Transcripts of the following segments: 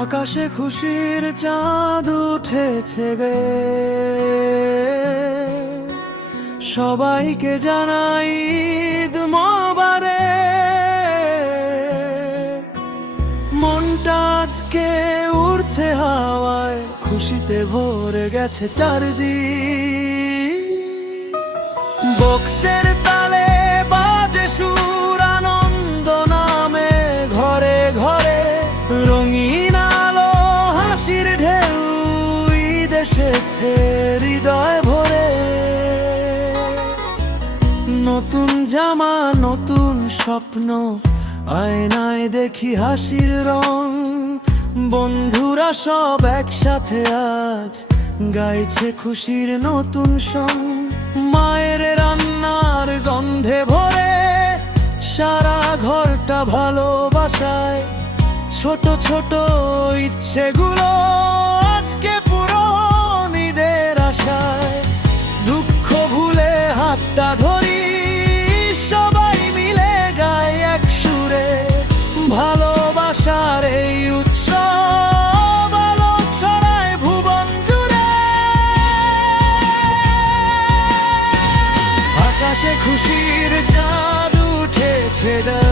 আকাশে খুশির চাঁদ উঠেছে গে, সবাইকে জানাই ঈদ মোবারক। মনটা আজকে উড়ছে হাওয়ায়, খুশিতে ভরে গেছে চারদিক। বক্সের তালে বাজে সুর, আনন্দ নামে ঘরে ঘরে। রঙিন আলো হাসির ঢেউ, ঈদ এসেছে হৃদয় ভরে। নতুন জামা নতুন স্বপ্ন, আয়নায় দেখি হাসির রং। বন্ধুরা সব একসাথে আজ গাইছে খুশির নতুন সং। মায়ের রান্নার গন্ধে ভরে সারা ঘরটা ভালোবাসায়। ছোট ছোট ইচ্ছেগুলো আজকে পূরণ ঈদের আশায়। দুঃখ ভুলে হাতটা ধরি, সবাই মিলে গায় এক সুরে। ভালোবাসার এই উৎসব আলো ছড়ায় ভুবন জুড়ে। আকাশে খুশির চাঁদ উঠেছে রে,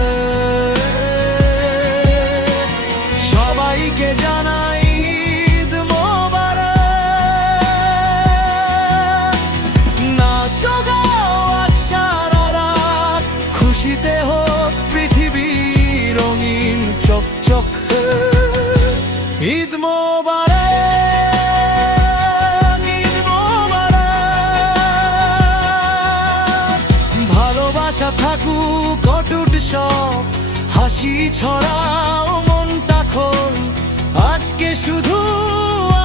সবাইকে জানাই ঈদ মোবারক। নাচো গাও আজ সারা রাত, খুশিতে হোক পৃথিবী রঙিন চকচক। ঈদ মোবারক, ঈদ মোবারক। ভালোবাসা থাকুক অটুট সব, হাসি ছড়াও মনটা খোল। আজকে শুধু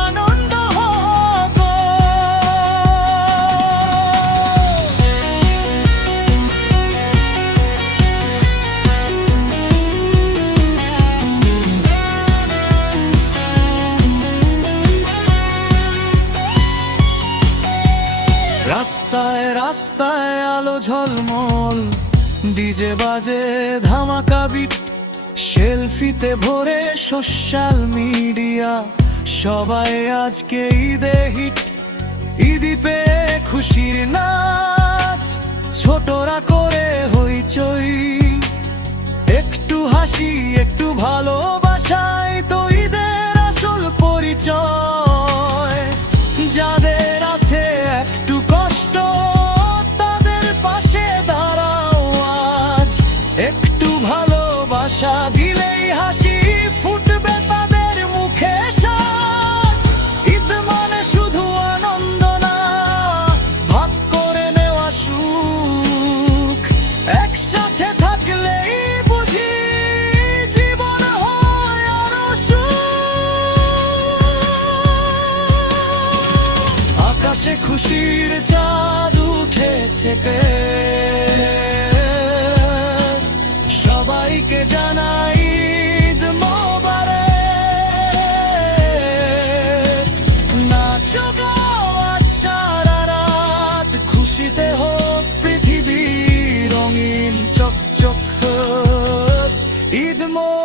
আনন্দ হোক। রাস্তায় রাস্তায় আলো ঝলমল, ডিজে বাজে ধামাকা বিট। সেলফিতে ভরে সোশ্যাল মিডিয়া, সবাই আজকে ঈদে হিট। ঈদি পেয়ে খুশির নাচ, ছোটরা করে হইচই। একটু হাসি একটু ভালোবাসায় তো ঈদের আসল পরিচয়। যাদের আছে একটু কষ্ট, তাদের পাশে দাঁড়াও আজ। একটু ভালোবাসা দিলেই হাসি ফুটবে তাদের মুখে সাজ। ঈদ মানে শুধু আনন্দ না, ভাগ করে নেওয়া সুখ। একসাথে থাকলেই বুঝি জীবন হয় আরো সুখ। আকাশে খুশির চাঁদ উঠেছে কে, সবাইকে জানাই ঈদ মোবারক। নাচো গাও আজ সারা রাত, খুশিতে হোক পৃথিবী রঙিন চকচক। ঈদ মোবারক।